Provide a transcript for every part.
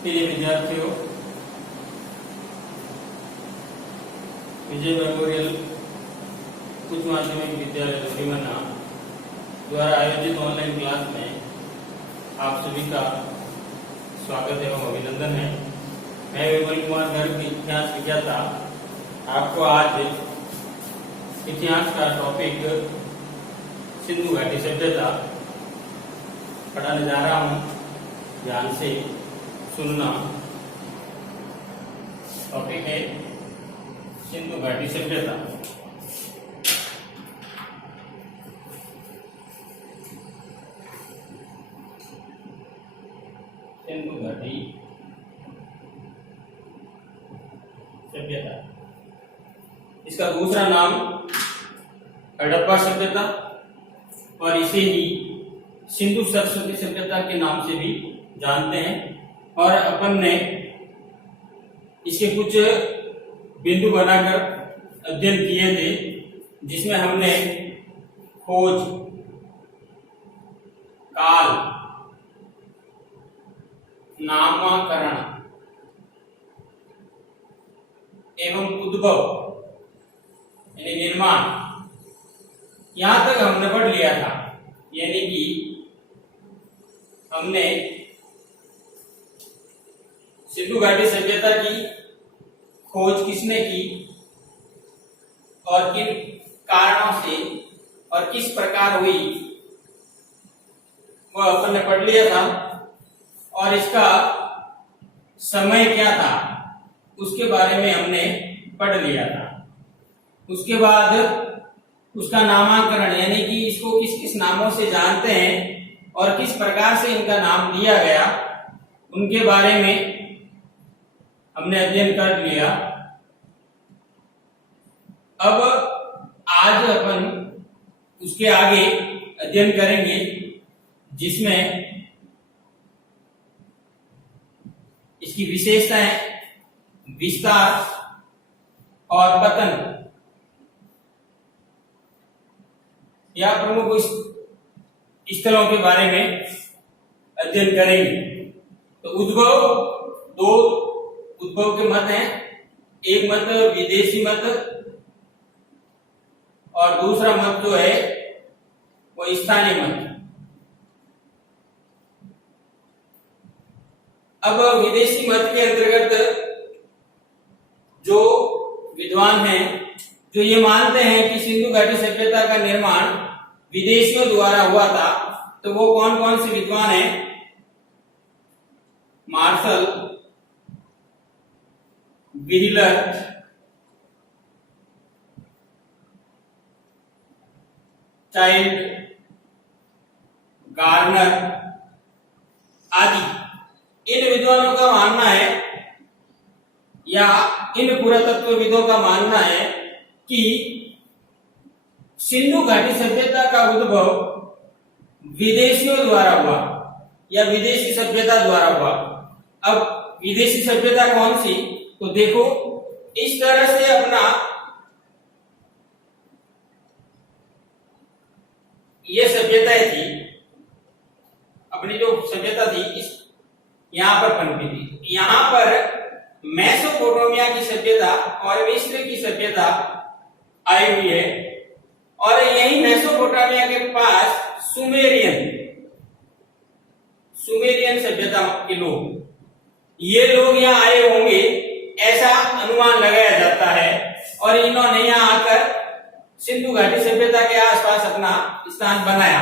प्रिय विद्यार्थियों, विजय मेमोरियल उच्च माध्यमिक विद्यालय लोहरीमन्ना द्वारा आयोजित ऑनलाइन क्लास में आप सभी का स्वागत एवं अभिनंदन है। मैं विमल कुमार गर्ग, इतिहास विज्ञाता, आपको आज इतिहास का टॉपिक सिंधु घाटी सभ्यता पढ़ाने जा रहा हूँ। ध्यान से सुनना। टॉपिक है सिंधु घाटी सभ्यता। सिंधु घाटी सभ्यता, इसका दूसरा नाम हड़प्पा सभ्यता और इसे ही सिंधु सरस्वती सभ्यता के नाम से भी जानते हैं। और अपन ने इसके कुछ बिंदु बनाकर अध्ययन किए थे, जिसमें हमने खोज, काल, नामकरण एवं उद्भव यानी निर्माण, यहां तक हमने पढ़ लिया था। यानी कि हमने सिंधु घाटी सभ्यता की खोज किसने की और किन कारणों से और किस प्रकार हुई, वो अपन ने पढ़ लिया था। और इसका समय क्या था उसके बारे में हमने पढ़ लिया था। उसके बाद उसका नामकरण यानी कि इसको किस किस नामों से जानते हैं और किस प्रकार से इनका नाम दिया गया, उनके बारे में हमने अध्ययन कर लिया। अब आज अपन उसके आगे अध्ययन करेंगे, जिसमें इसकी विशेषताएं, विस्तार और पतन या प्रमुख स्थलों के बारे में अध्ययन करेंगे। तो दो उद्भव के मत हैं। एक मत विदेशी मत और दूसरा मत जो है वो स्थानीय मत। अब विदेशी मत के अंतर्गत जो विद्वान हैं जो ये मानते हैं कि सिंधु घाटी सभ्यता का निर्माण विदेशियों द्वारा हुआ था, तो वो कौन कौन से विद्वान हैं? मार्शल, व्हीलर, चाइल्ड, गार्नर आदि। इन विद्वानों का मानना है या इन पुरातत्वविदों का मानना है कि सिंधु घाटी सभ्यता का उद्भव विदेशियों द्वारा हुआ या विदेशी सभ्यता द्वारा हुआ। अब विदेशी सभ्यता कौन सी? तो देखो, इस तरह से अपना ये सभ्यताएं थी, अपनी जो सभ्यता थी इस यहां पर पनपी थी। यहां पर मेसोपोटामिया की सभ्यता और मिस्र की सभ्यता आई हुई है। और यही मेसोपोटामिया के पास सुमेरियन सभ्यता के लोग, ये लोग यहाँ आए होंगे ऐसा अनुमान लगाया जाता है। और इन्होंने यहाँ आकर सिंधु घाटी सभ्यता के आसपास अपना स्थान बनाया।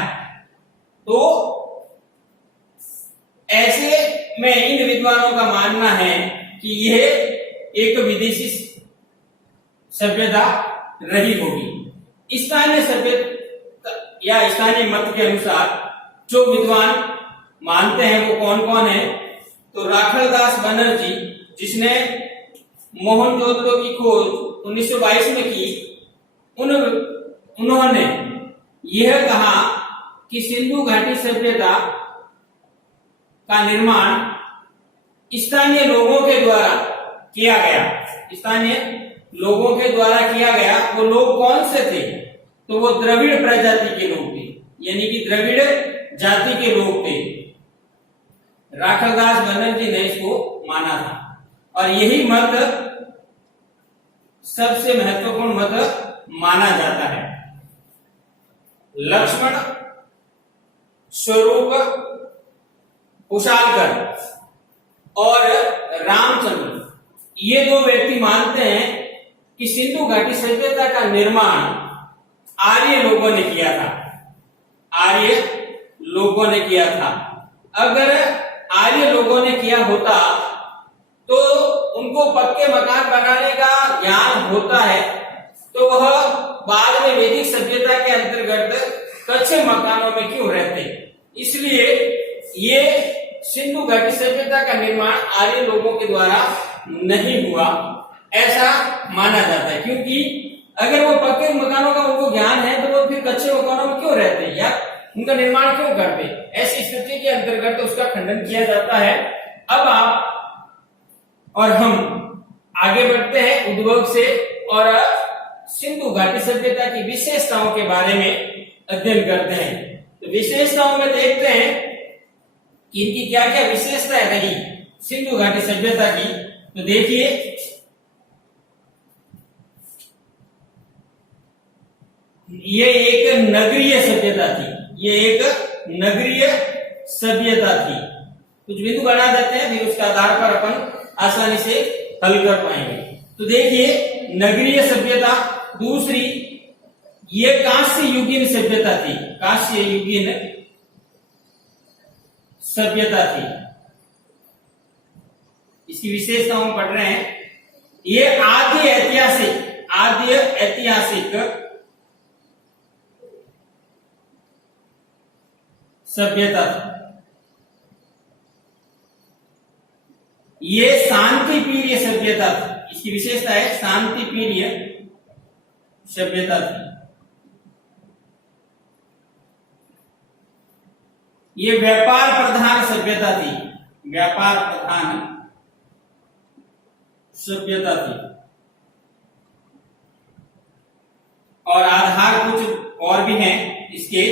तो ऐसे में इन विद्वानों का मानना है कि यह एक विदेशी सभ्यता रही होगी। स्थानीय सभ्यता या स्थानीय मत के अनुसार जो विद्वान मानते हैं वो कौन कौन है? तो राखलदास बनर्जी, जिसने मोहनजोदड़ो की खोज 1922 में की, उन्होंने यह कहा कि सिंधु घाटी सभ्यता का निर्माण स्थानीय लोगों के द्वारा किया गया। स्थानीय लोगों के द्वारा किया गया। वो लोग कौन से थे? तो वो द्रविड़ प्रजाति के लोग थे, यानी कि द्रविड़ जाति के लोग थे। राखालदास बनर्जी ने इसको माना था और यही मत सबसे महत्वपूर्ण मत माना जाता है। लक्ष्मण स्वरूप कुशालकर और रामचंद्र ये दो व्यक्ति मानते हैं कि सिंधु घाटी सभ्यता का निर्माण आर्य लोगों ने किया था। आर्य लोगों ने किया था। अगर आर्य लोगों ने किया होता तो उनको पक्के मकान बनाने का ज्ञान होता है, तो वह बाद में वैदिक सभ्यता के अंतर्गत कच्चे मकानों में क्यों रहते। इसलिए ये सिंधु घाटी सभ्यता का निर्माण आर्य लोगों के द्वारा नहीं हुआ ऐसा माना जाता है, क्योंकि अगर वो पक्के मकानों का उनको ज्ञान है तो वो फिर कच्चे मकानों में क्यों रहते या उनका निर्माण क्यों करते। ऐसी स्थिति के अंतर्गत उसका खंडन किया जाता है। अब आप और हम आगे बढ़ते हैं उद्भव से और सिंधु घाटी सभ्यता की विशेषताओं के बारे में अध्ययन करते हैं। तो विशेषताओं में देखते हैं कि इनकी क्या क्या विशेषताएं रही सिंधु घाटी सभ्यता की। तो देखिए, ये एक नगरीय सभ्यता थी। ये एक नगरीय सभ्यता थी। कुछ बिंदु बना देते हैं, फिर उसके आधार पर अपन आसानी से हल कर पाएंगे। तो देखिए, नगरीय सभ्यता। दूसरी, ये कांस्य युगीन सभ्यता थी। कांस्य युगीन सभ्यता थी। इसकी विशेषता हम पढ़ रहे हैं। ये आद्य ऐतिहासिक सभ्यता थी। ये शांति प्रिय सभ्यता थी। इसकी विशेषता है शांति प्रिय सभ्यता थी। ये व्यापार प्रधान सभ्यता थी। व्यापार प्रधान सभ्यता थी। और आधार कुछ और भी हैं इसके,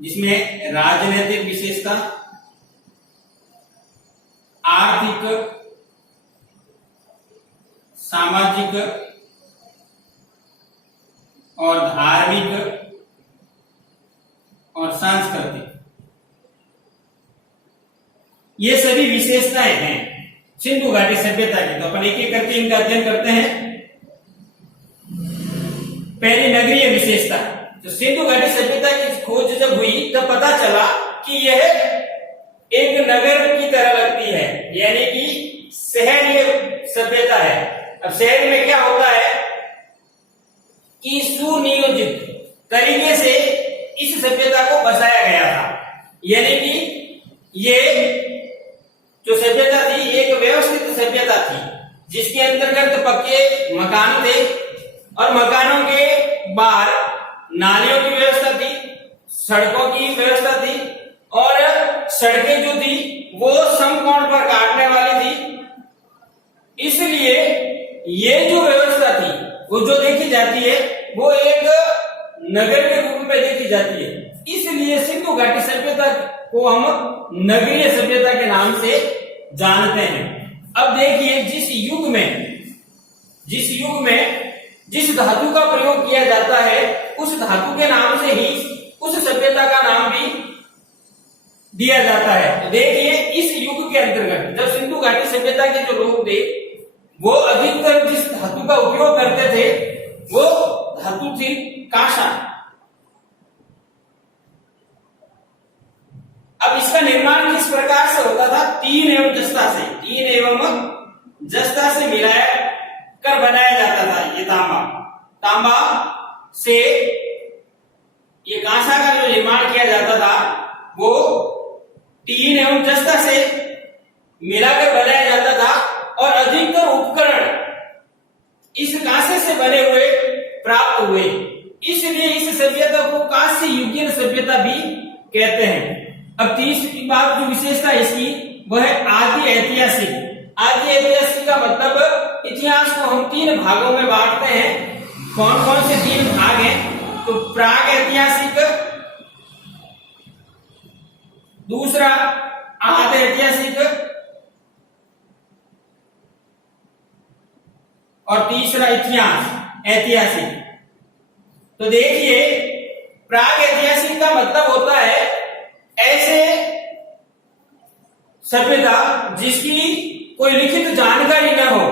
जिसमें राजनीतिक विशेषता, आर्थिक, सामाजिक और धार्मिक और सांस्कृतिक, ये सभी विशेषताएं हैं सिंधु घाटी सभ्यता की। तो अपन एक एक करके इनका अध्ययन करते हैं। पहली, नगरीय विशेषता। तो सिंधु घाटी सभ्यता की खोज जब हुई तब पता चला कि यह एक नगर की तरह लगती है, यानी कि शहरीय सभ्यता है। अब शहर में क्या होता है कि सुनियोजित तरीके से इस सभ्यता को बसाया गया था, यानी कि ये जो सभ्यता थी एक व्यवस्थित सभ्यता थी, जिसके अंतर्गत पक्के मकान थे और मकानों के बाहर नालियों की व्यवस्था थी, सड़कों की व्यवस्था थी और सड़कें जो थी वो समकोण पर काटने वाली थी। इसलिए ये जो व्यवस्था थी वो जो देखी जाती है वो एक नगर के रूप में देखी जाती है। इसलिए सिंधु घाटी सभ्यता को हम नगरीय सभ्यता के नाम से जानते हैं। अब देखिए, जिस युग में जिस धातु का प्रयोग किया जाता है उस धातु के नाम से ही उस सभ्यता का नाम भी दिया जाता है। तो देखिए, इस युग के अंतर्गत जब सिंधु घाटी सभ्यता के जो लोग थे वो अधिकतर जिस धातु का उपयोग करते थे वो धातु थी कांसा। अब इसका निर्माण किस प्रकार से होता था? तीन एवं जस्ता से मिलाया कर बनाया जाता था। ये तांबा से ये कांसा का जो निर्माण किया जाता था वो टीन एवं जस्ता से मिलाकर बनाया जाता था और अधिकतर उपकरण इस कांसे से बने हुए प्राप्त हुए। इसलिए इस सभ्यता को कांस्य युगीन सभ्यता भी कहते हैं। अब तीसरी बात जो विशेषता इसकी वह है आदि ऐतिहासिक। आदि ऐतिहासिक का मतलब इतिहास को हम तीन भागों में बांटते हैं। कौन कौन से तीन भाग हैं? तो प्राग ऐतिहासिक, दूसरा आते ऐतिहासिक और तीसरा इतिहास ऐतिहासिक। तो देखिए प्राग ऐतिहासिक का मतलब होता है ऐसे सभ्यता जिसकी कोई लिखित जानकारी न हो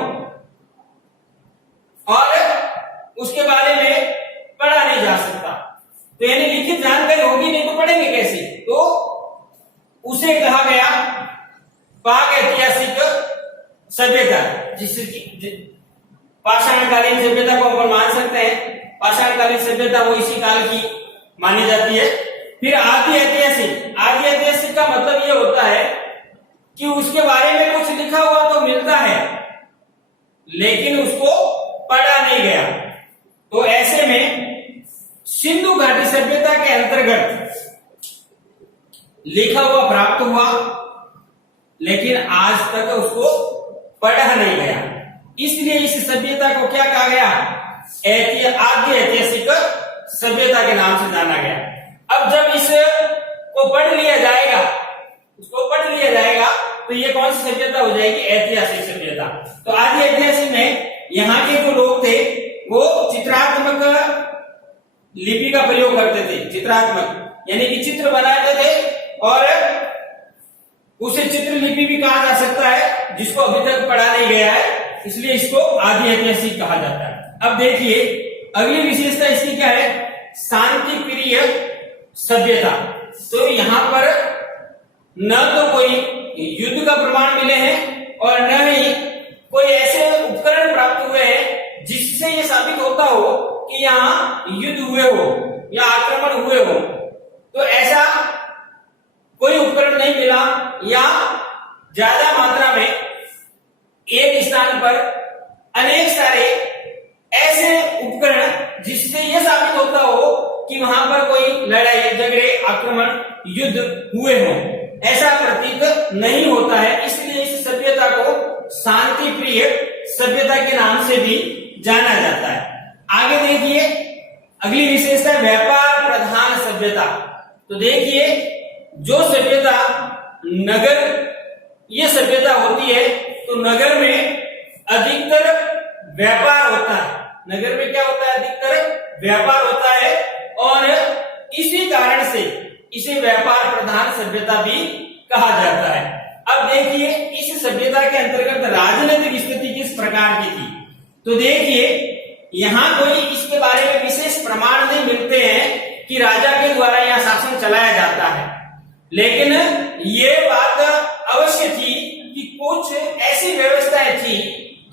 और उसके बारे में पढ़ा नहीं जा सकता। तो यानी लिखित जानकारी होगी नहीं तो पढ़ेंगे कैसे, तो उसे कहा गया प्राग ऐतिहासिक सभ्यता। जिसकी पाषाणकालीन सभ्यता को अपन मान सकते हैं, पाषाणकालीन सभ्यता वो इसी काल की मानी जाती है। फिर आदि ऐतिहासिक, आदि ऐतिहासिक का मतलब ये होता है कि उसके बारे में कुछ लिखा हुआ तो मिलता है लेकिन उसको पढ़ा नहीं गया। तो ऐसे में सिंधु घाटी सभ्यता के अंतर्गत लिखा हुआ प्राप्त हुआ लेकिन आज तक उसको पढ़ा नहीं गया, इसलिए इस सभ्यता को क्या कहा गया, आद्य ऐतिहासिक सभ्यता के नाम से जाना गया। अब जब इस को पढ़ लिया जाएगा, उसको पढ़ लिया जाएगा तो ये कौन सी सभ्यता हो जाएगी, ऐतिहासिक सभ्यता। तो आदि ऐतिहासिक में यहाँ के जो लोग थे वो चित्रात्मक लिपि का प्रयोग करते थे। चित्रात्मक यानी कि चित्र बनाते थे और उसे चित्र लिपि भी कहा जा सकता है जिसको अभी तक पढ़ा नहीं गया है, इसलिए इसको आदि ऐतिहासिक कहा जाता है। अब देखिए अगली विशेषता इसकी क्या है, शांति प्रिय सभ्यता। तो यहाँ पर न तो कोई युद्ध का प्रमाण मिले हैं और न ही कोई ऐसे उपकरण प्राप्त हुए हैं जिससे ये साबित होता हो कि यहाँ युद्ध हुए हो या आक्रमण हुए हो। तो ऐसा कोई उपकरण नहीं मिला या ज्यादा मात्रा में एक स्थान पर अनेक सारे ऐसे उपकरण जिससे यह साबित होता हो कि वहां पर कोई लड़ाई झगड़े आक्रमण युद्ध हुए हो, ऐसा प्रतीत नहीं होता है। इसलिए इस सभ्यता को शांति प्रिय सभ्यता के नाम से भी जाना जाता है। आगे देखिए अगली विशेषता व्यापार प्रधान सभ्यता। तो देखिए जो सभ्यता नगर ये सभ्यता होती है तो नगर में अधिकतर व्यापार होता है। नगर में क्या होता है, अधिकतर व्यापार होता है और इसी कारण से इसे व्यापार प्रधान सभ्यता भी कहा जाता है। अब देखिए इस सभ्यता के अंतर्गत राजनीतिक स्थिति किस प्रकार की थी। तो देखिए यहाँ कोई इसके बारे में विशेष प्रमाण नहीं मिलते हैं कि राजा के द्वारा यहाँ शासन चलाया जाता है, लेकिन ये बात अवश्य थी कि कुछ ऐसी व्यवस्थाएं थी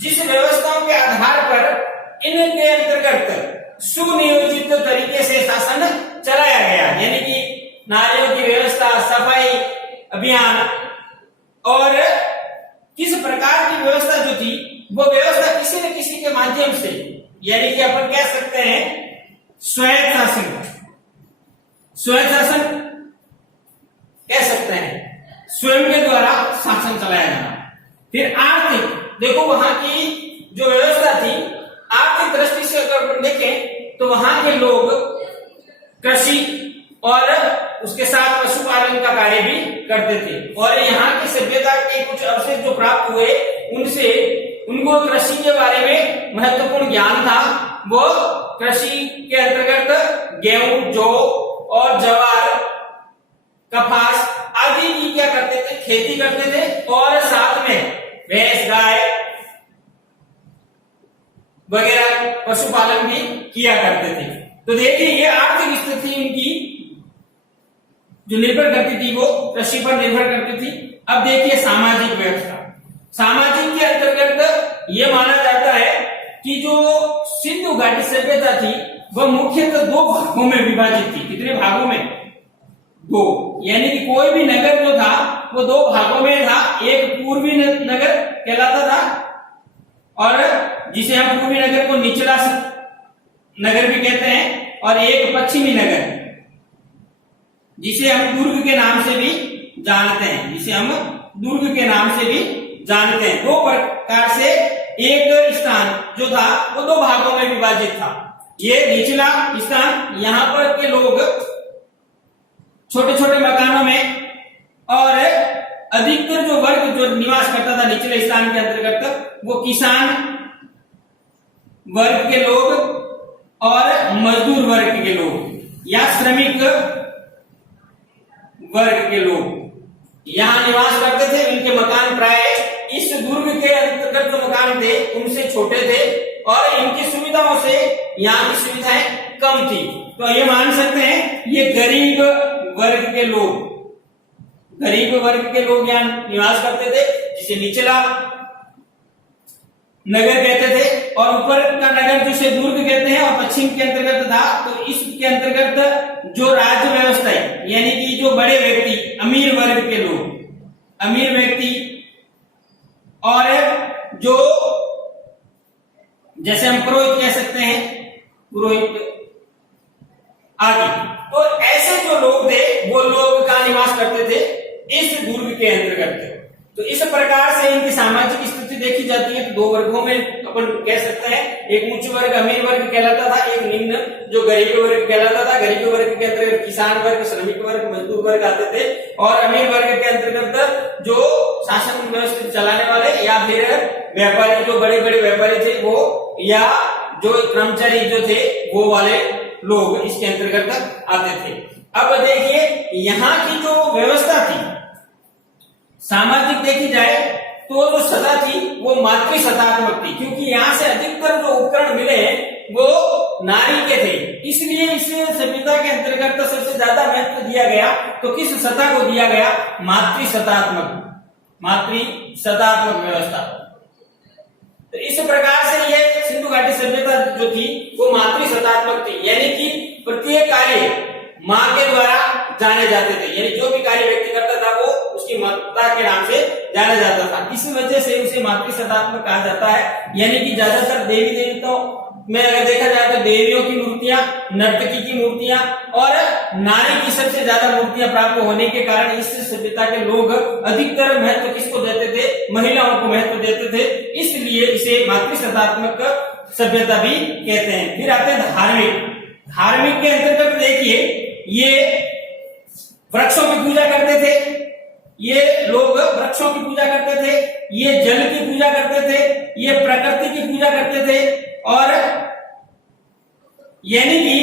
जिस व्यवस्थाओं के आधार पर इनके अंतर्गत सुनियोजित तरीके से शासन चलाया गया। यानी कि नालियों की व्यवस्था, सफाई अभियान और किस प्रकार की व्यवस्था जो थी वो व्यवस्था किसी न किसी के माध्यम से, यानी कि अपन कह सकते हैं स्वायत्त शासन, स्वायत्त शासन कह सकते हैं, स्वयं के द्वारा शासन चलाया जाना। फिर आर्थिक, देखो वहां की जो व्यवस्था थी आर्थिक दृष्टि से अगर अपन देखें तो वहां के लोग कृषि और उसके साथ पशुपालन का कार्य भी करते थे और यहाँ की सभ्यता के कुछ अवशेष जो प्राप्त हुए उनसे उनको कृषि के बारे में महत्वपूर्ण ज्ञान था। वो कृषि के अंतर्गत गेहूं, जौ और ज्वार, कपास आदि की क्या करते थे, खेती करते थे और साथ में भैंस, गाय वगैरह पशुपालन भी किया करते थे। तो देखिए ये आर्थिक स्थिति इनकी जो निर्भर करती थी वो कृषि पर निर्भर करती थी। अब देखिए सामाजिक व्यवस्था, सामाजिक के अंतर्गत ये माना जाता है कि जो सिंधु घाटी सभ्यता थी वह मुख्यतः दो भागों में विभाजित थी। कितने भागों में, दो, यानी कि कोई भी नगर जो था वो दो भागों में था। एक पूर्वी नगर कहलाता था और जिसे हम पूर्वी नगर को निचला नगर भी कहते हैं, और एक पश्चिमी नगर जिसे हम दुर्ग के नाम से भी जानते हैं, जिसे हम दुर्ग के नाम से भी जानते हैं। दो प्रकार से एक स्थान जो था वो दो भागों में विभाजित था। ये निचला स्थान, यहाँ पर के लोग छोटे छोटे मकानों में और अधिकतर जो वर्ग जो निवास करता था निचले स्थान के अंतर्गत वो किसान वर्ग के लोग और मजदूर वर्ग के लोग या श्रमिक वर्ग के लोग यहां निवास करते थे। इनके मकान प्राय इस दुर्ग के अंतर्गत जो मकान थे उनसे छोटे थे और इनकी सुविधाओं से यहाँ की सुविधाएं कम थी। तो ये मान सकते हैं ये गरीब वर्ग के लोग यहाँ निवास करते थे, जिसे निचला नगर कहते थे और ऊपर का नगर जिसे दुर्ग कहते हैं और पश्चिम के अंतर्गत था। तो इसके अंतर्गत जो राज्य व्यवस्था है यानी कि जो बड़े व्यक्ति अमीर वर्ग के लोग, अमीर व्यक्ति और जो जैसे हम पुरोहित कह सकते हैं, पुरोहित आदि, तो ऐसे जो लोग थे वो लोग का निवास करते थे इस दुर्ग के अंतर्गत। तो इस प्रकार से इनकी सामाजिक स्थिति देखी जाती है तो दो वर्गों में अपन कह सकते हैं, एक उच्च वर्ग अमीर वर्ग कहलाता था, एक निम्न जो गरीब वर्ग कहलाता था। गरीब वर्ग के अंतर्गत किसान वर्ग, श्रमिक वर्ग, मजदूर वर्ग आते थे और अमीर वर्ग के अंतर्गत जो शासन व्यवस्था चलाने वाले या फिर व्यापारी, जो बड़े बड़े व्यापारी थे वो, या जो कर्मचारी जो थे वो वाले लोग इसके अंतर्गत आते थे। अब देखिए यहाँ की जो व्यवस्था थी सामाजिक देखी जाए तो जो सत्ता थी वो मातृ सत्तात्मक थी, क्योंकि यहाँ से अधिकतर जो उपकरण मिले हैं वो नारी के थे। इसलिए इस सभ्यता के अंतर्गत सबसे ज्यादा महत्व दिया गया तो किस सत्ता को दिया गया? मातृ सत्तात्मक व्यवस्था। तो इस प्रकार से यह सिंधु घाटी सभ्यता जो थी वो मातृ सत्तात्मक थी, यानी कि प्रत्येक कार्य माँ के द्वारा जाने जाते थे, यानी जो भी कार्य व्यक्ति करता था वो उसकी माता के नाम से जाना जाता था। इस वजह से उसे मातृ सत्तात्मक कहा जाता है। यानी कि ज्यादातर देवी देवताओं में अगर देखा जाए तो देवियों की मूर्तियां, नर्तकी की मूर्तियां और नारी की सबसे ज्यादा मूर्तियां प्राप्त होने के कारण इस सभ्यता के लोग अधिकतर महत्व किसको देते थे? महिलाओं को महत्व देते थे, इसलिए इसे मातृ सत्तात्मक सभ्यता भी कहते हैं। फिर आते हैं धार्मिक के अंतर्गत देखिए ये वृक्षों की पूजा करते थे, ये लोग वृक्षों की पूजा करते थे, ये जल की पूजा करते थे, ये प्रकृति की पूजा करते थे और यानी कि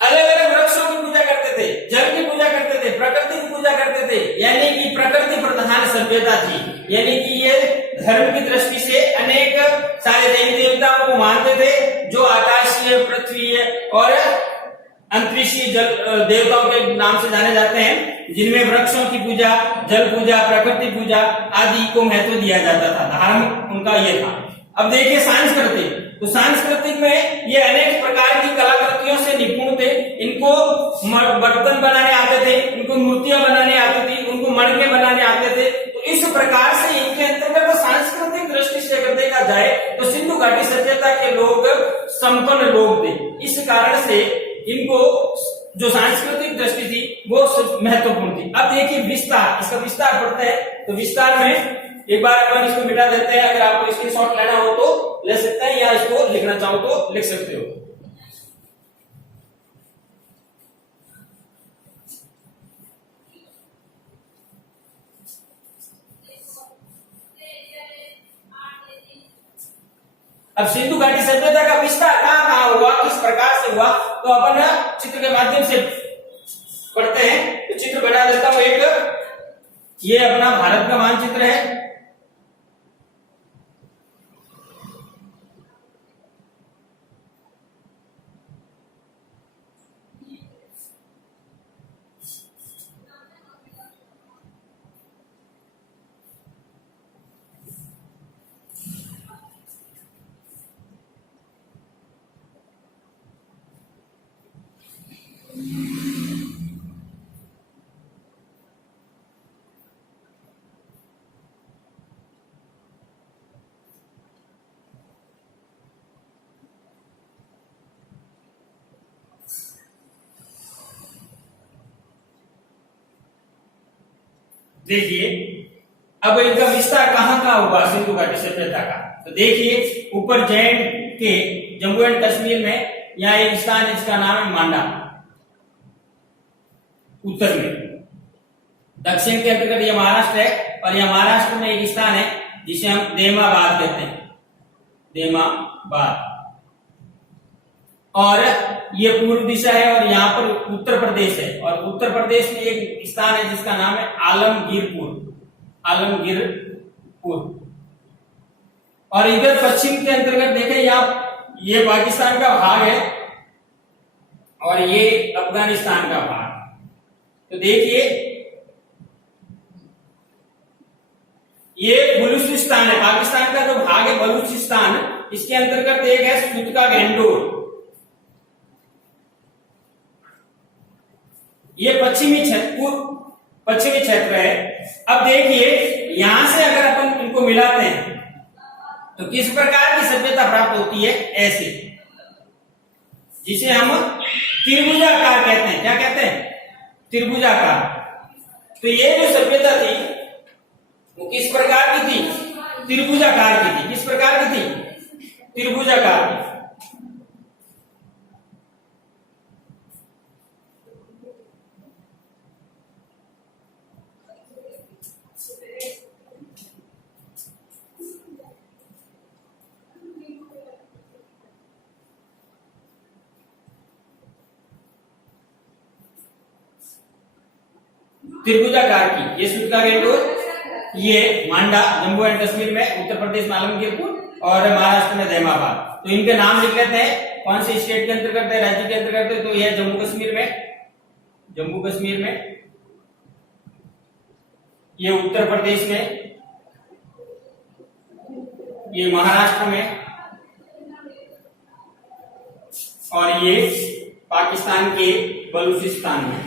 अलग अलग वृक्षों की पूजा करते थे, जल की पूजा करते थे, प्रकृति की पूजा करते थे, यानी कि प्रकृति प्रधान सभ्यता थी। यानी कि ये धर्म की दृष्टि से अनेक सारे देवी देवताओं को मानते थे जो आकाशीय, पृथ्वी और अंतरिक्षीय जल देवताओं के नाम से जाने जाते हैं, जिनमें वृक्षों की पूजा, जल पूजा, प्रकृति पूजा आदि को महत्व दिया जाता था। धर्म उनका ये था। अब देखिए सांस्कृतिक, तो सांस्कृतिक में ये अनेक प्रकार की कलाकृतियों से निपुण थे। इनको बर्तन बनाने आते थे, इनको मूर्तियां बनाने आती थी, उनको मणके बनाने आते थे। तो इस प्रकार से इनके अंतर्गत सांस्कृतिक दृष्टि से अगर देखा जाए तो सिंधु घाटी सभ्यता के लोग संपन्न लोग थे। इस कारण से इनको जो सांस्कृतिक दृष्टि थी वो महत्वपूर्ण थी। अब देखिए विस्तार, इसका विस्तार पढ़ते हैं। तो विस्तार में एक बार अपन इसको मिटा देते हैं, अगर आपको स्क्रीनशॉट लेना हो तो ले सकते हैं या इसको लिखना चाहो तो लिख सकते हो। अब सिंधु घाटी सभ्यता का विस्तार कहाँ हुआ, किस प्रकार से हुआ, तो अपन चित्र के माध्यम से पढ़ते हैं। तो चित्र बना देता हूं। एक ये अपना भारत का मानचित्र है, देखिए अब इनका विस्तार कहाँ हुआ सिंधु घाटी सभ्यता का। तो देखिए ऊपर जैन के जम्मू एंड कश्मीर में यहाँ एक स्थान, इसका नाम है मांडा, उत्तर में। दक्षिण के अंतर्गत ये महाराष्ट्र है, और यह महाराष्ट्र में एक स्थान है जिसे हम देमाबाद कहते हैं, देमाबाद। और ये पूर्व दिशा है, और यहाँ पर उत्तर प्रदेश है, और उत्तर प्रदेश में एक स्थान है जिसका नाम है आलमगीरपुर, आलमगीरपुर। और इधर पश्चिम के अंतर्गत देखें, यहाँ ये पाकिस्तान का भाग है और ये अफगानिस्तान का भाग। तो देखिए ये बलूचिस्तान है, पाकिस्तान का जो भाग है बलूचिस्तान, इसके अंतर्गत एक है सुतका गैंडोर, ये पश्चिमी क्षेत्र है। अब देखिए यहां से अगर अपन इनको मिलाते हैं तो किस प्रकार की सभ्यता प्राप्त होती है, ऐसे, जिसे हम त्रिभुजाकार कहते हैं। क्या कहते हैं? त्रिभुजाकार। तो ये जो सभ्यता थी वो किस प्रकार की थी? त्रिभुजाकार की थी। किस प्रकार की थी? त्रिभुजाकार की। त्रिभुजाकार की। ये सुतका गैंडोर, ये मांडा जम्मू एंड कश्मीर में, उत्तर प्रदेश में आलमगीरपुर, और महाराष्ट्र में देमाबाद। तो इनके नाम लिख लेते हैं, कौन से स्टेट के अंतर्गत है, राज्य के अंतर्गत है। तो यह जम्मू कश्मीर में, ये उत्तर प्रदेश में, ये महाराष्ट्र में, और ये पाकिस्तान के बलूचिस्तान में,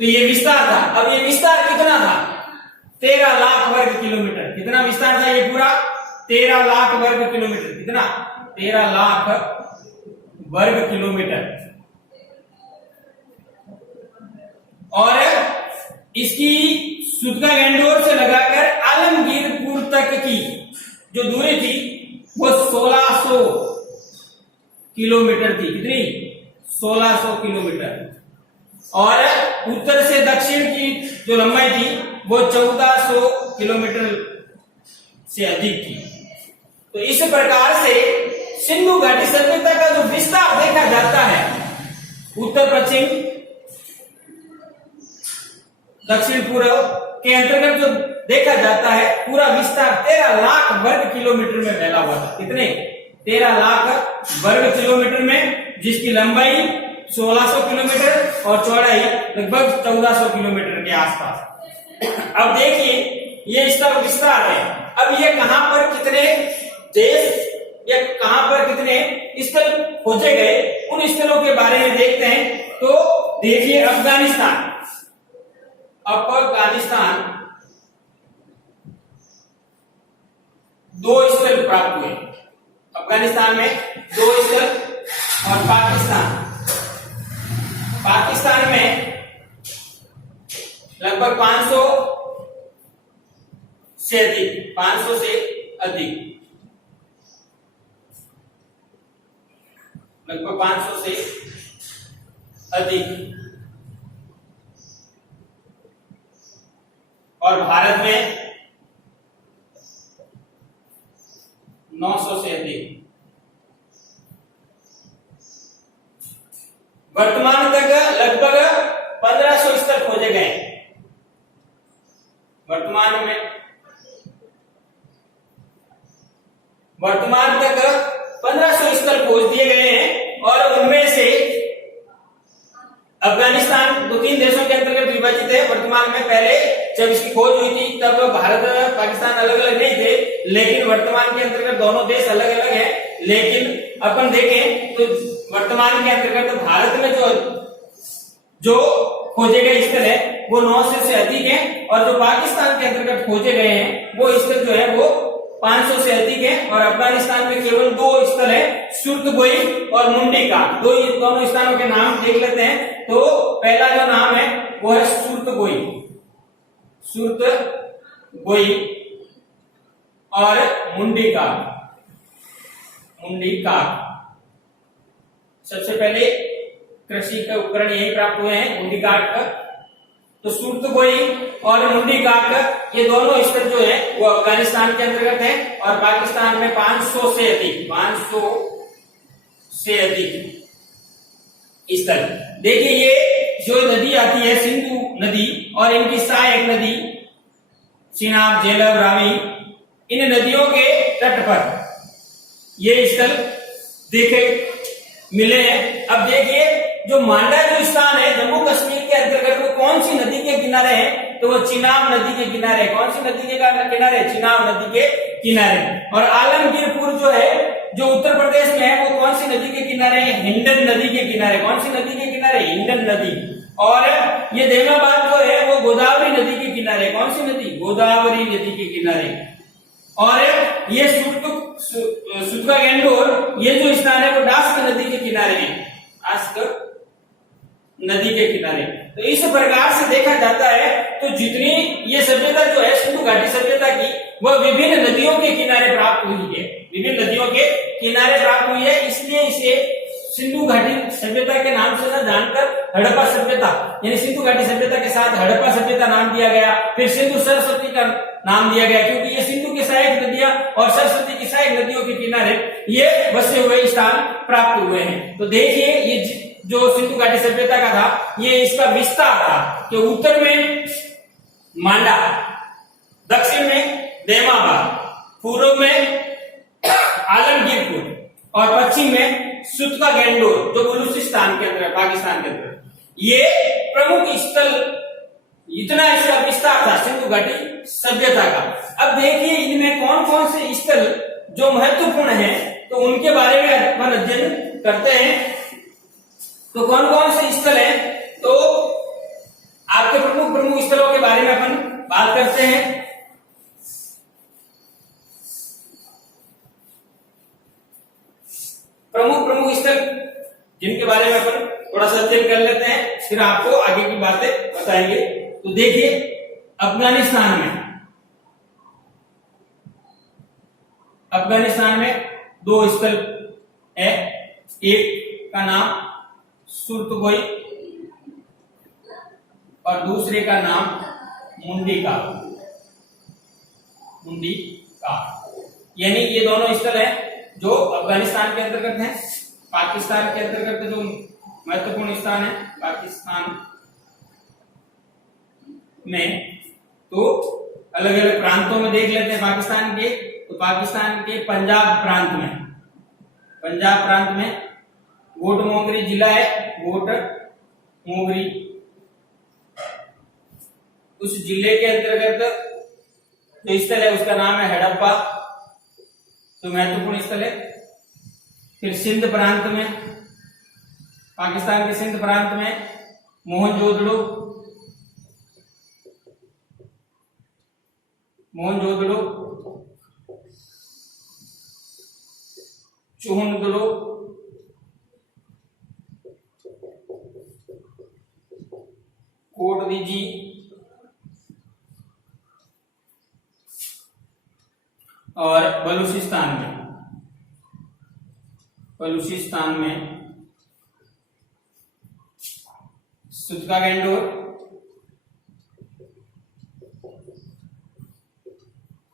तो ये विस्तार था। अब ये विस्तार कितना था? 13 लाख वर्ग किलोमीटर। कितना विस्तार था ये पूरा? 13 लाख वर्ग किलोमीटर। कितना? 13 लाख वर्ग किलोमीटर। और इसकी सुतका गैंडोर से लगाकर आलमगीरपुर तक की जो दूरी थी वो 1600 किलोमीटर थी। कितनी? 1600 किलोमीटर। और उत्तर से दक्षिण की जो लंबाई थी वो 1400 किलोमीटर से अधिक थी। तो इस प्रकार से सिंधु घाटी सभ्यता का जो विस्तार देखा जाता है, उत्तर पश्चिम दक्षिण पूर्व के अंतर्गत जो देखा जाता है, पूरा विस्तार 13 लाख वर्ग किलोमीटर में फैला हुआ था। कितने? 13 लाख वर्ग किलोमीटर में, जिसकी लंबाई 1600 किलोमीटर और चौड़ाई लगभग 1400 किलोमीटर के आसपास। अब देखिए ये इसका विस्तार है। अब ये कहां पर कितने देश या कहां पर कितने स्थल खोजे गए, उन स्थलों के बारे में देखते हैं। तो देखिए अफगानिस्तान 2 स्थल प्राप्त हुए। अफगानिस्तान में 2 स्थल, और पाकिस्तान में लगभग 500 से अधिक, 500 से अधिक, लगभग 500 से अधिक। और भारत में 900 से अधिक। वर्तमान तक लगभग 1500 स्थल खोजे गए। वर्तमान तक 1500 स्थल खोज दिए गए हैं, और उनमें से अफगानिस्तान 2-3 देशों के अंतर्गत विभाजित है वर्तमान में। पहले जब इसकी खोज हुई थी तब भारत पाकिस्तान अलग अलग नहीं थे, लेकिन वर्तमान के अंतर्गत दोनों देश अलग अलग हैं। लेकिन अपन देखें तो वर्तमान के अंतर्गत भारत में जो खोजे गए स्थल है वो 900 से अधिक है, और जो पाकिस्तान के अंतर्गत खोजे गए हैं वो स्थल जो है वो 500 से अधिक है। और अफगानिस्तान में केवल 2 स्थल है, सुर्तगोई और मुंडिका। दोनों स्थानों के नाम देख लेते हैं। तो पहला जो नाम है वो है सुर्तगोई और मुंडिका। मुंडी काक। सबसे पहले कृषि के उपकरण यही प्राप्त हुए हैं मुंडी काक का। तो सुरतगोई और मुंडी काक ये दोनों स्थल जो है वो अफगानिस्तान के अंतर्गत है और पाकिस्तान में 500 से अधिक स्थल। देखिए ये जो नदी आती है सिंधु नदी और इनकी सहायक नदी चिनाब, झेलम, रावी, इन नदियों के तट पर ये स्थल देखे मिले हैं। अब देखिए जो मांडा जो स्थान है जम्मू कश्मीर के अंतर्गत वो कौन सी नदी के किनारे है, तो वो चिनाब नदी के किनारे। कौन सी नदी के किनारे? चिनाब नदी के किनारे। और आलमगीरपुर जो है जो उत्तर प्रदेश में है वो कौन सी नदी के किनारे है? हिंडन नदी के किनारे। कौन सी नदी के किनारे? हिंडन नदी। और ये देमाबाद जो है वो गोदावरी नदी के किनारे। कौन सी नदी? गोदावरी नदी के किनारे। और ये सुतका गेंडोर ये जो स्थान है वो डास्क नदी के किनारे है, डास्क नदी के किनारे। तो इस प्रकार से देखा जाता है तो जितनी ये सभ्यता जो है सिंधु घाटी सभ्यता की वह विभिन्न नदियों के किनारे प्राप्त हुई है, विभिन्न नदियों के किनारे प्राप्त हुई है। इसलिए इसे सिंधु घाटी सभ्यता के नाम से न जानकर हड़प्पा सभ्यता यानी सिंधु घाटी सभ्यता के साथ हड़प्पा सभ्यता नाम दिया गया। फिर सिंधु सरस्वती का नाम दिया गया क्योंकि ये सिंधु की सहायक नदियां और सरस्वती की सहायक नदियों के किनारे ये बसे हुए स्थान प्राप्त हुए हैं। तो देखिए ये जो सिंधु घाटी सभ्यता का था ये इसका विस्तार था कि उत्तर में मांडा, दक्षिण में देमाबाद, पूर्व में आलमगीरपुर और पश्चिम में सुतका गेंडोर जो बलूचिस्तान के अंदर पाकिस्तान के अंदर ये प्रमुख स्थल, इतना इसका विस्तार था सिंधु घाटी सभ्यता का। अब देखिए इनमें कौन कौन से स्थल जो महत्वपूर्ण हैं तो उनके बारे में अपन अध्ययन करते हैं। तो कौन कौन से स्थल हैं तो आपके प्रमुख स्थलों के बारे में अपन बात करते हैं। प्रमुख स्थल जिनके बारे में अपन थोड़ा सा अध्ययन कर लेते हैं, फिर आपको आगे की बातें बताएंगे। तो देखिए अफगानिस्तान में दो स्थल है, एक का नाम सुरतगोई और दूसरे का नाम मुंडी का। यानी ये दोनों स्थल है जो अफगानिस्तान के अंतर्गत है। पाकिस्तान के अंतर्गत जो महत्वपूर्ण स्थान है पाकिस्तान में, तो अलग अलग प्रांतों में देख लेते हैं पाकिस्तान के। तो पाकिस्तान के पंजाब प्रांत में गोट मोंगरी जिला है, गोट मोंगरी, उस जिले के अंतर्गत जो स्थल है उसका नाम है हड़प्पा, तो महत्वपूर्ण स्थल है। फिर सिंध प्रांत में, पाकिस्तान के सिंध प्रांत में मोहनजोदड़ो, चुहनदड़ो, कोटदीजी और बलूचिस्तान में सुतका गेंडोर,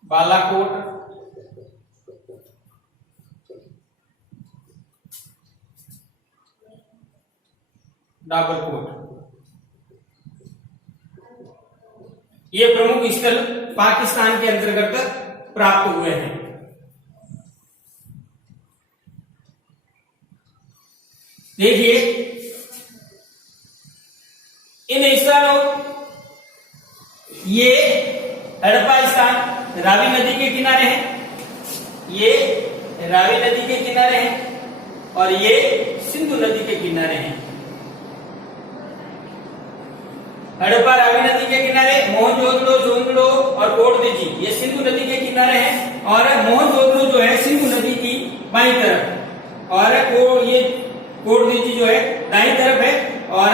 बालाकोट, डाबरकोट, ये प्रमुख स्थल पाकिस्तान के अंतर्गत प्राप्त हुए हैं। देखिए इन स्थानों, ये हड़प्पा स्थान रावी नदी के किनारे है, ये रावी नदी के किनारे है और ये सिंधु नदी के किनारे हैं। हड़प्पा रावी नदी के किनारे, मोहनजोदड़ो, जोंगड़ो और कोटदीजी ये सिंधु नदी के किनारे हैं और मोहनजोदड़ो जो है सिंधु नदी की बाईं तरफ और ये कोटदीजी जो है दाईं तरफ है और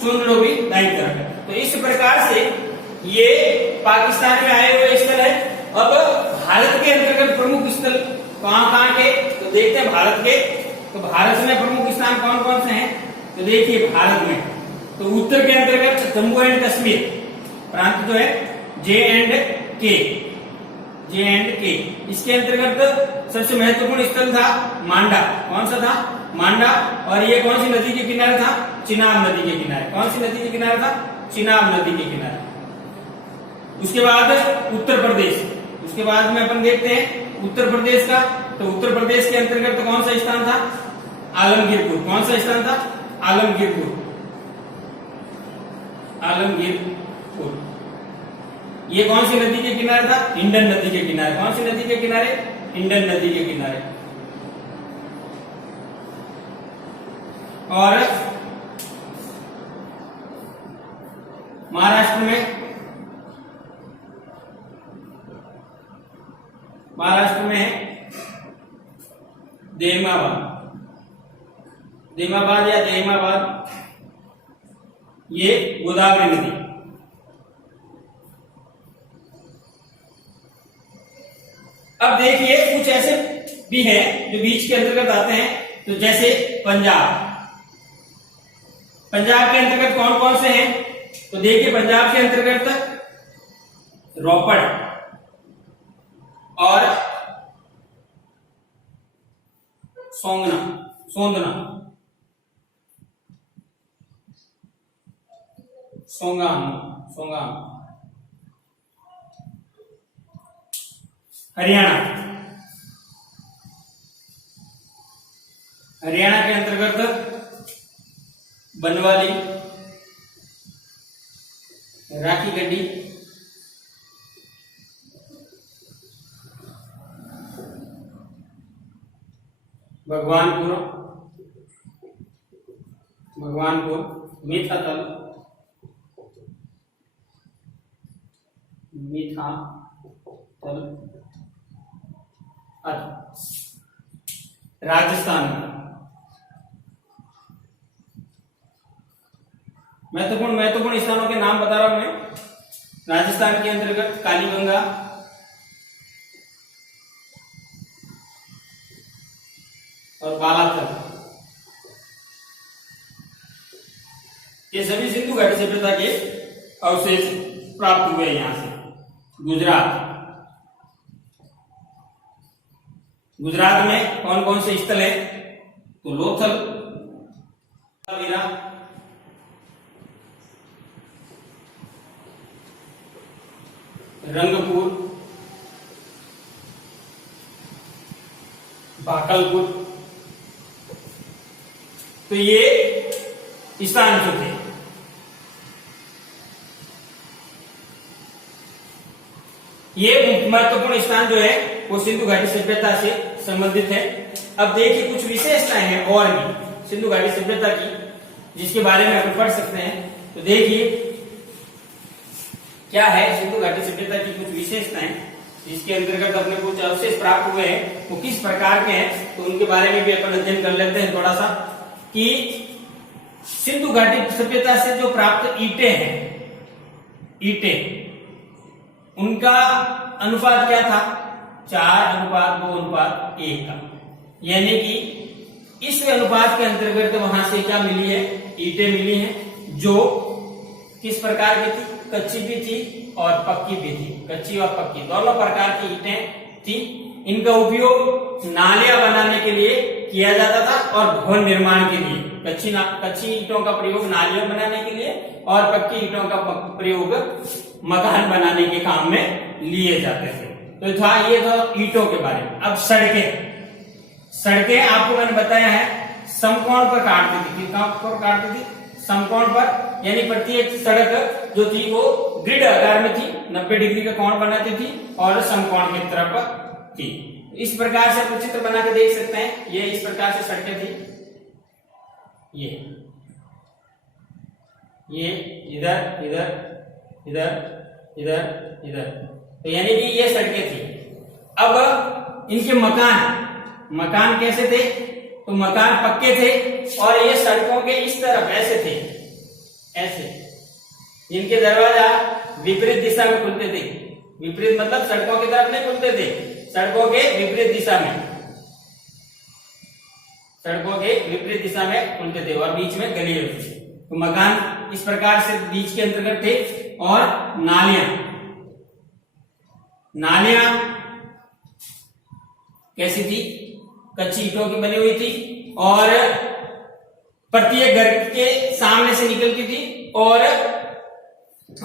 चुनड़ो भी दाईं तरफ है। तो इस प्रकार से ये पाकिस्तान में आए हुए स्थल है। अब भारत के अंतर्गत प्रमुख स्थल कहाँ के, तो देखते हैं भारत के। तो भारत में प्रमुख स्थान कौन कौन से हैं, तो देखिए भारत में तो उत्तर के अंतर्गत जम्मू एंड कश्मीर प्रांत जो है J&K, इसके अंतर्गत सबसे महत्वपूर्ण स्थल था मांडा। कौन सा था, मांडा। और ये कौन सी नदी के किनारे था, चिनाब नदी के किनारे। कौन सी नदी के किनारे था, चिनाब नदी के किनारे। उसके बाद उत्तर प्रदेश, उसके बाद में अपन देखते हैं उत्तर प्रदेश का। तो उत्तर प्रदेश के अंतर्गत कौन सा स्थान था, आलमगीरपुर। कौन सा स्थान था, आलमगीरपुर। ये कौन सी नदी के किनारे था, हिंडन नदी के किनारे। कौन सी नदी के किनारे, हिंडन नदी के किनारे। और महाराष्ट्र में है देमाबाद या देमाबाद, ये गोदावरी नदी। अब देखिए कुछ ऐसे भी हैं जो बीच के अंतर्गत आते हैं। तो जैसे पंजाब के अंतर्गत कौन कौन से हैं, तो देखिए पंजाब के अंतर्गत रोपड़ और सोंगाम। हरियाणा के अंतर्गत बनवाली, राखी गड्डी, भगवानपुर, मीठातल, राजस्थान। महत्वपूर्ण स्थानों के नाम बता रहा हूं मैं। राजस्थान के अंतर्गत कालीगंगा, और बालाथल, ये सभी सिंधु घाटी सभ्यता के अवशेष प्राप्त हुए यहां से। गुजरात में कौन कौन से स्थल है, तो लोथल, रंगपुर, भाकलपुर। तो ये स्थान जो थे, ये महत्वपूर्ण स्थान जो है वो सिंधु घाटी सभ्यता से संबंधित है। अब देखिए कुछ विशेषताएं हैं और भी सिंधु घाटी सभ्यता की, जिसके बारे में अपन पढ़ सकते हैं। तो देखिए क्या है सिंधु घाटी सभ्यता की कुछ विशेषताएं, जिसके अंतर्गत अपने कुछ अवशेष प्राप्त हुए हैं, वो किस प्रकार के हैं, तो उनके बारे में भी अपन अध्ययन कर लेते हैं थोड़ा सा। कि सिंधु घाटी सभ्यता से जो प्राप्त ईंटें, उनका अनुपात क्या था, 4:2:1 का। यानी कि इस अनुपात के अंतर्गत वहां से क्या मिली है, ईंटें मिली हैं, जो किस प्रकार की थी, कच्ची भी थी और पक्की भी थी। कच्ची और पक्की दोनों प्रकार की ईंटें थी। इनका उपयोग नालियां बनाने के लिए किया जाता था और भवन निर्माण के लिए। कच्ची ईंटों का प्रयोग नालियां बनाने के लिए और पक्की ईंटों का प्रयोग मकान बनाने के काम में लिए जाते थे। तो था ये तो ईंटों के बारे में। अब सड़कें आपको मैंने बताया है समकोण पर काटती थी। कहां पर काटती थी, समकोण पर। यानी प्रत्येक सड़क जो थी वो ग्रिड आकार में थी, 90 डिग्री का कोण बनाती थी और समकोण की तरफ थी। इस प्रकार से आप चित्र बना के देख सकते हैं। ये इस प्रकार से सड़कें थी, ये इधर इधर इधर इधर इधर, तो यानी कि ये सड़कें थी। अब इनके मकान कैसे थे, तो मकान पक्के थे और ये सड़कों के इस तरफ ऐसे थे, ऐसे। इनके दरवाजा विपरीत दिशा में खुलते थे। विपरीत मतलब सड़कों की तरफ नहीं खुलते थे, सड़कों के विपरीत दिशा में। सड़कों के विपरीत दिशा में खुलते थे और बीच में गली होती थी। तो मकान इस प्रकार से बीच के अंतर्गत थे। और नालियां कैसी थी? कच्ची ईंटों की बनी हुई थी और प्रत्येक घर के सामने से निकलती थी और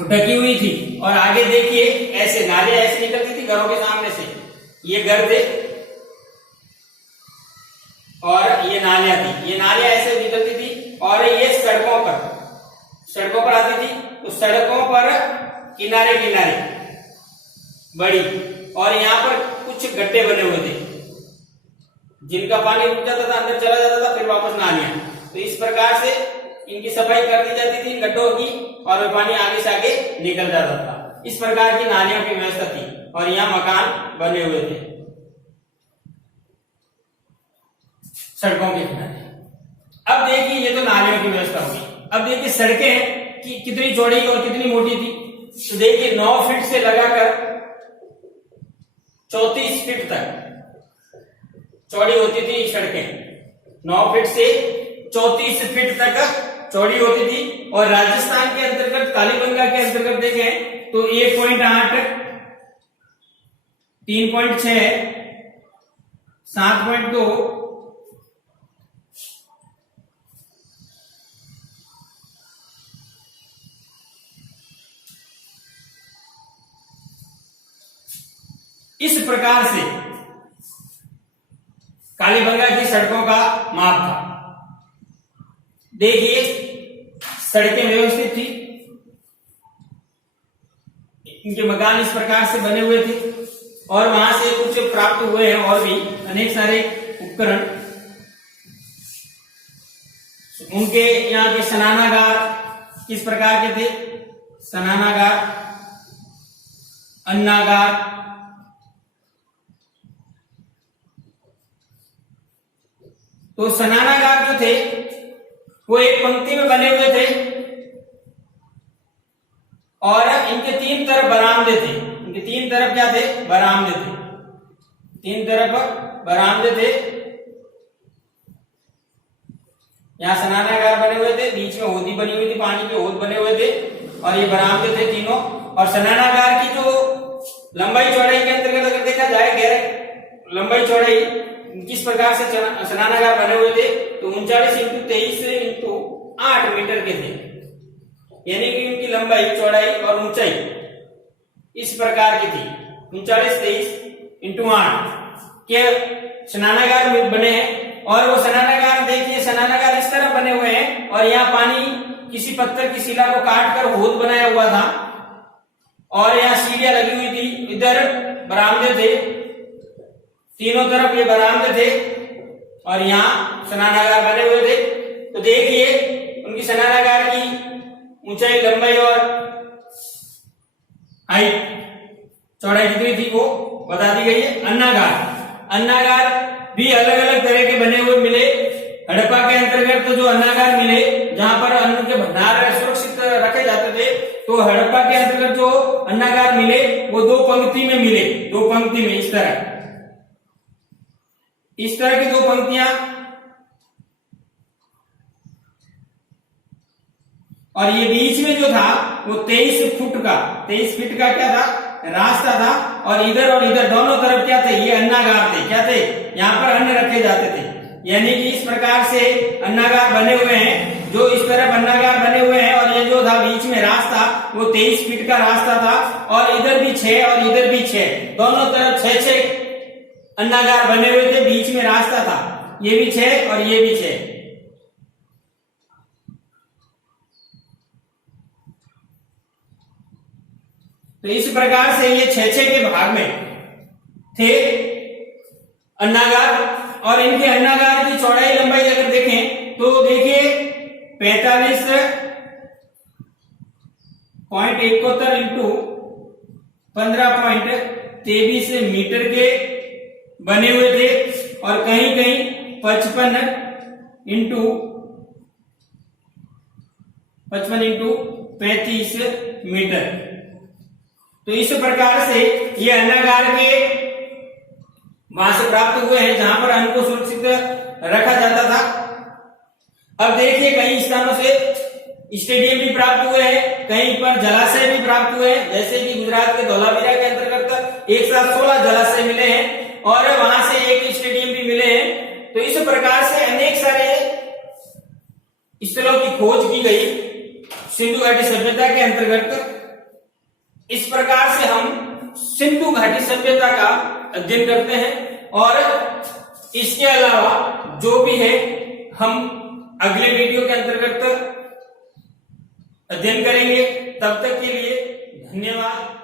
ढकी हुई थी। और आगे देखिए ऐसे नालियां ऐसे निकलती थी घरों के सामने से, ये घर थे और ये नालियां थी। ये नालियां ऐसे निकलती थी और ये सड़कों पर आती थी। तो सड़कों पर किनारे किनारे बड़ी, और यहाँ पर कुछ गड्ढे बने हुए थे जिनका पानी रुक जाता था, अंदर चला जाता था, फिर वापस नालियां। तो इस प्रकार से इनकी सफाई कर दी जाती थी गड्ढों की, और पानी आगे से आगे निकल जाता था। इस प्रकार की नालियों की व्यवस्था थी और यहाँ मकान बने हुए थे सड़कों के किनारे। अब देखिए ये तो नालियों की व्यवस्था होगी। अब देखिए सड़कें कि कितनी चौड़ी और कितनी मोटी थी। तो देखिए 9 फीट से लगाकर 34 फीट तक चौड़ी होती थी सड़कें। 9 फीट से 34 फीट तक चौड़ी होती थी। और राजस्थान के अंतर्गत कालीबंगा के अंतर्गत देखें तो 1.8, 3.6, 7.2, इस प्रकार से कालीबंगा की सड़कों का माप था। देखिए सड़कें व्यवस्थित थी, इनके मकान इस प्रकार से बने हुए थे और वहां से कुछ प्राप्त हुए हैं और भी अनेक सारे उपकरण। उनके यहाँ के स्नानागार किस प्रकार के थे? स्नानागार, अन्नागार, तो स्नानागार जो थे वो एक पंक्ति में बने हुए थे और इनके 3 तरफ बरामदे थे। इनके 3 तरफ क्या थे? बरामदे थे। 3 तरफ बरामदे थे। यहाँ स्नानागार बने हुए थे, बीच में होदी बनी हुई थी, पानी के होद बने हुए थे और ये बरामदे थे तीनों। और स्नानागार की जो लंबाई चौड़ाई के अंतर्गत अगर देखा जाए, गहराई लंबाई चौड़ाई किस प्रकार से स्नानागार बने हुए थे तो 39 × 23 × 8 मीटर के थे। यानी कि उनकी लंबाई, चौड़ाई और ऊंचाई इस प्रकार की थी। 39, 23 × 8 के स्नानागार बने हैं। और वो स्नानागार देखिए, स्नानागार इस तरह बने हुए हैं और यहाँ पानी किसी पत्थर की शिला को काट कर होद बनाया हुआ था और यहाँ सीढ़ियां लगी हुई थी। इधर बरामदे थे, तीनों तरफ ये बरामदे थे और यहाँ स्नानागार बने हुए थे। तो देखिए उनकी स्नानागार की ऊंचाई, लंबाई और हाइट, चौड़ाई कितनी थी वो बता दी गई है। अन्नागार भी अलग अलग तरह के बने हुए मिले। हड़प्पा के अंतर्गत तो जो अन्नागार मिले जहां पर अन्न के भंडार सुरक्षित रखे जाते थे, तो हड़प्पा के अंतर्गत जो अन्नागार मिले वो 2 पंक्ति में मिले। 2 पंक्ति में इस तरह की 2 पंक्तियां, और ये बीच में जो था वो 23 फीट का क्या था? रास्ता था। और इधर दोनों तरफ क्या थे? ये अन्नागार थे। क्या थे? यहाँ पर अन्न रखे जाते थे। यानी कि इस प्रकार से अन्नागार बने हुए हैं। जो इस तरफ अन्नागार बने हुए हैं और ये जो था बीच में रास्ता वो 23 फीट का रास्ता था और इधर भी 6 और इधर भी 6, दोनों तरफ 6 अन्नागार बने हुए थे। बीच में रास्ता था, ये भी 6 और ये भी 6। तो इस प्रकार से ये 6 के भाग में थे अन्नागार। और इनके अन्नागार की चौड़ाई, लंबाई अगर देखें तो देखिए 45.71 × 15.23 मीटर के बने हुए थे और कहीं कहीं 55 × 35 मीटर। तो इस प्रकार से ये अन्नागार के वहां से प्राप्त हुए हैं जहां पर अन्न को सुरक्षित रखा जाता था। अब देखिए कई स्थानों से स्टेडियम भी प्राप्त हुए हैं, कहीं पर जलाशय भी प्राप्त हुए हैं, जैसे कि गुजरात के धौलावीरा के अंतर्गत एक साथ 16 जलाशय मिले हैं और वहां से एक स्टेडियम भी मिले हैं। तो इस प्रकार से अनेक सारे स्थलों की खोज की गई सिंधु घाटी सभ्यता के अंतर्गत। इस प्रकार से हम सिंधु घाटी सभ्यता का अध्ययन करते हैं और इसके अलावा जो भी है हम अगले वीडियो के अंतर्गत अध्ययन करेंगे। तब तक के लिए धन्यवाद।